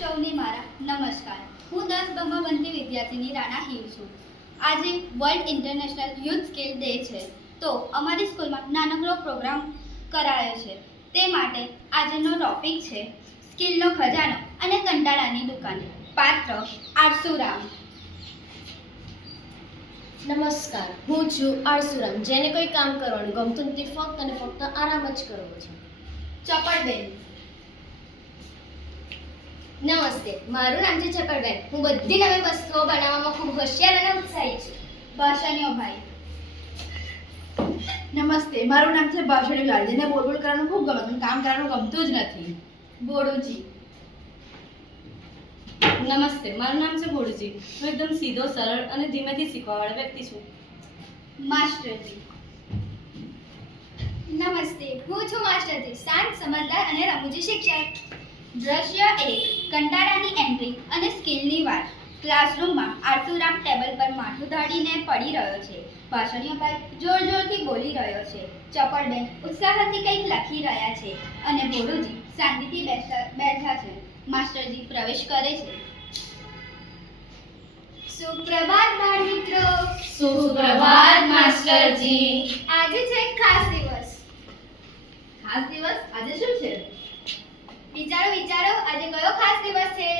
સૌને મારા નમસ્કાર. હું 10 બમાં બનતી વિદ્યાર્થીની રાણા હિર છું. આજે world international youth skill day છે, તો અમારી સ્કૂલમાં નાનકડો પ્રોગ્રામ કરાયો છે. તે માટે આજનો ટોપિક છે સ્કિલનો ખજાનો અને કંટાળાની દુકાન. પાત્ર આરસુરામ. નમસ્કાર, હું છું આરસુરામ, જેને કોઈ કામ કરવાનું ગમતું નથી, ફક્ત અને ફક્ત આરામ જ કરવો છે. ચપળબેન. નમસ્તે, મારું નામ છે ચપળબેન. હું બધી નવી વસ્તુઓ બનાવવામાં ખૂબ હોશિયાર અને ઉત્સાહી છું. ભાષાનીઓભાઈ. નમસ્તે, મારું નામ છે ભાષણી લાલ, જેને બોલબોલ કરવાનું ખૂબ ગમે છે, કામ કરવાનું ગમતું જ નથી. બોડુજી. નમસ્તે, મારું નામ છે બોડુજી. હું એકદમ સીધો, સરળ અને ધીમેથી શીખવાવાળો વ્યક્તિ છું. માસ્ટરજી. નમસ્તે, હું છું માસ્ટરજી, શાંત, સમજદાર અને રમૂજી શિક્ષક. દ્રશ્ય 1. કંટાળાની એન્ટ્રી અને સ્કિલની વાત. ક્લાસરૂમમાં આરસુરામ ટેબલ પર માથું ધાડીને પડી રહ્યો છે. ભાષણીઓભાઈ જોરથી બોલી રહ્યો છે. ચપળબેન ઉત્સાહથી કંઈક લખી રહ્યા છે અને ભોળુજી શાંતિથી બેઠા છે. માસ્ટરજી પ્રવેશ કરે છે. સુપ્રભાત બાળ મિત્રો. સુપ્રભાત માસ્ટરજી. આજે છે એક ખાસ દિવસ. ખાસ દિવસ આજે શું છે? વિચારો આજે કયો ખાસ દિવસ છે?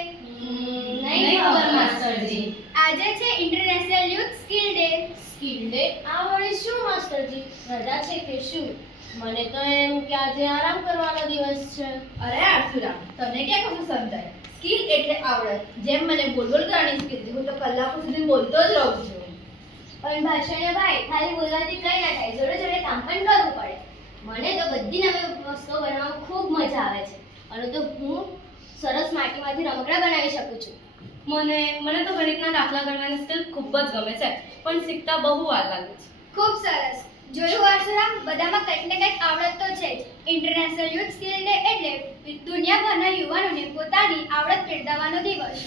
નહીં ખબર માસ્ટરજી. આજે છે international youth skill day. Skill day? આ વળી શું માસ્ટરજી? રજા છે કે શું? મને તો એમ કે આજે આરામ કરવાનો દિવસ છે. અરે આરસુરામ, તમને ક્યાં કશું સમજાય? સ્કિલ એટલે આવડત. જેમ મને બોલબોલ કરવાની સ્કિલ છે, હું તો કલાકો સુધી બોલતો જ રહું છું. પણ ભાષણીઓભાઈ, ખાલી બોલવાથી કંઈ ના થાય, જોડે જોડે કામ પણ કરવું પડે. મને તો બધી નવી વસ્તુઓ બનાવવામાં ખૂબ મજા આવે છે, અને તો હું સરસ માટીમાંથી રમકડા બનાવી શકું છું. મને તો ગણિતના દાખલા ગણવાની સ્કિલ ખૂબ જ ગમે છે, પણ શીખતા બહુ વાર લાગે છે. ખૂબ સરસ. જોયું આરસુરામ, બધામાં કંઈક ને કંઈક આવડત તો છે જ. ઇન્ટરનેશનલ યુથ સ્કિલ ડે એટલે દુનિયાભરના યુવાનોને પોતાની આવડત બિરદાવવાનો દિવસ.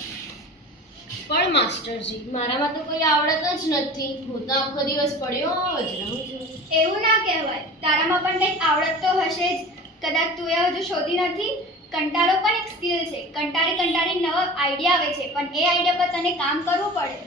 પણ માસ્ટરજી, મારામાં તો કોઈ આવડત જ નથી. હું તો આખો દિવસ પડ્યો જ રહું છું. એવું ના કહેવાય, તારામાં પણ કંઈક આવડત તો હશે જ. કદાચ તું એ હજુ શોધી નથી. કંટાળો પણ એક સ્કિલ છે. કંટાળી નવો આઈડિયા આવે છે, પણ એ આઈડિયા પર તને કામ કરવું પડે.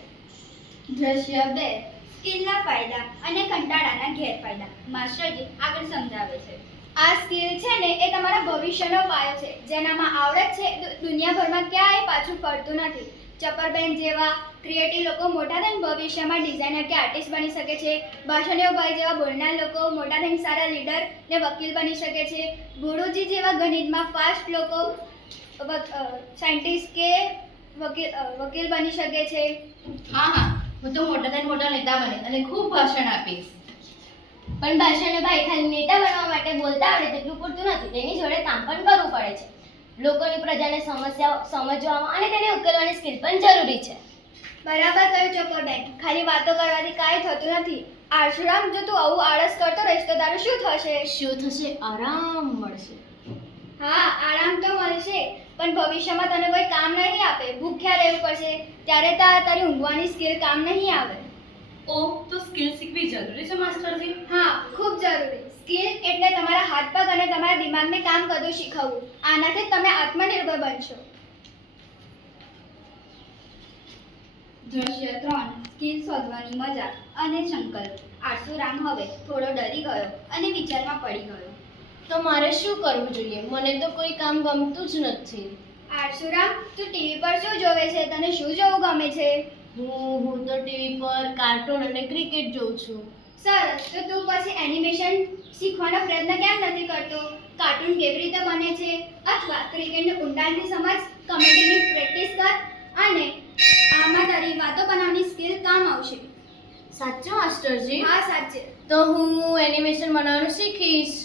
દ્રશ્ય 2. સ્કિલના ફાયદા અને કંટાળાના ગેરફાયદા. માસ્ટરજી આગળ સમજાવે છે. આ સ્કિલ છે ને, એ તમારા ભવિષ્યનો પાયો છે. જેનામાં આવડત છે, દુનિયાભરમાં ક્યાંય પાછું પડતું નથી. ચપરબેન જેવા ક્રિએટિવ લોકો મોટા થઈને ભવિષ્યમાં ડિઝાઇનર કે આર્ટિસ્ટ બની શકે છે. ભાષણીઓભાઈ જેવા બોલનાર લોકો મોટા થઈને સારા લીડર ને વકીલ બની શકે છે. ભોળુજી જેવા ગણિતમાં ફાસ્ટ લોકો સાયન્ટિસ્ટ કે વકીલ બની શકે છે. હા, હું તો મોટા થઈને મોટા નેતા બને અને ખૂબ ભાષણ આપીશ. પણ ભાષણીઓભાઈ, ખાલી નેતા બનવા માટે બોલતા આવડે તેટલું પૂરતું નથી, તેની જોડે કામ પણ કરવું પડે છે. લોકોની પ્રજાને સમસ્યાઓ સમજવામાં અને તેને ઉકેલવાની સ્કિલ પણ જરૂરી છે. બરાબર કહ્યું ચપરબેન. ખાલી વાતો કરવાથી કાંઈ થતું નથી. આરશુરામ, જો તું આવું આળસ કરતો રહીશ તો તારું શું થશે? શું થશે? આરામ મળશે. હા, આરામ તો મળશે, પણ ભવિષ્યમાં તને કોઈ કામ નહીં આપે. ભૂખ્યા રહેવું પડશે. ત્યારે તારી ઊંઘવાની સ્કિલ કામ નહીં આવે. તો સ્કિલ શીખવી જરૂરી છે માસ્ટરજી. હા, ખૂબ જરૂરી. સ્કિલ એટલે તમારા હાથ પગ અને તમારા દિમાગને કામ કરવું શીખવવું. આનાથી તમે આત્મનિર્ભર બનશો. દ્રશ્ય 3. સ્કિલ શોધવાની મજા અને સંકલ્પ. આરસુરામ હવે થોડો ડરી ગયો અને વિચારમાં પડી ગયો. તો મારે શું કરવું જોઈએ? મને તો કોઈ કામ ગમતું જ નથી. આરશુરામ, તું ટીવી પર શું જોવે છે? તને શું જોવું ગમે છે? હું તો ટીવી પર કાર્ટૂન અને ક્રિકેટ જોઉં છું. સરસ. તો તું પછી એનિમેશન શીખવાનો પ્રયત્ન કેમ નથી કરતો? કાર્ટૂન કેવી રીતે બને છે, અથવા ક્રિકેટને ઊંડાણથી સમજ, કમેન્ટની પ્રેક્ટિસ કર, અને આમાં તારી વાતો બનાવવાની સ્કિલ કામ આવશે. સાચું માસ્ટરજી? હા, સાચે. તો હું એનિમેશન બનાવવાનું શીખીશ,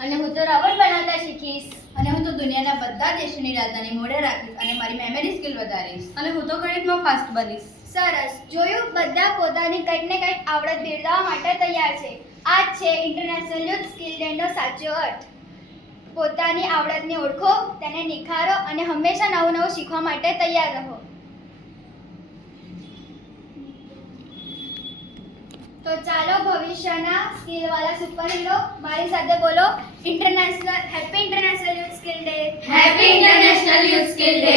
અને હું તો રબર બનાવતા શીખીશ, અને હું તો દુનિયાના બધા દેશોની રાજધાની મોઢે રાખીશ અને મારી મેમરી સ્કિલ વધારીશ. અને હું તો ગણિતમાં ફાસ્ટ બનીશ. સરસ. જોયું, બધા પોતાની કંઈક ને કંઈક આવડત બિરદાવવા માટે તૈયાર છે. આ જ છે ઇન્ટરનેશનલ યુથ સ્કિલ ડેનો સાચો અર્થ. પોતાની આવડતને ઓળખો, તેને નિખારો અને હંમેશા નવું શીખવા માટે તૈયાર રહો. તો ચાલો, ભવિષ્યના સ્કિલવાળા સુપર હીરો મારી સાથે બોલો. Happy international youth skill day. Happy international youth skill day.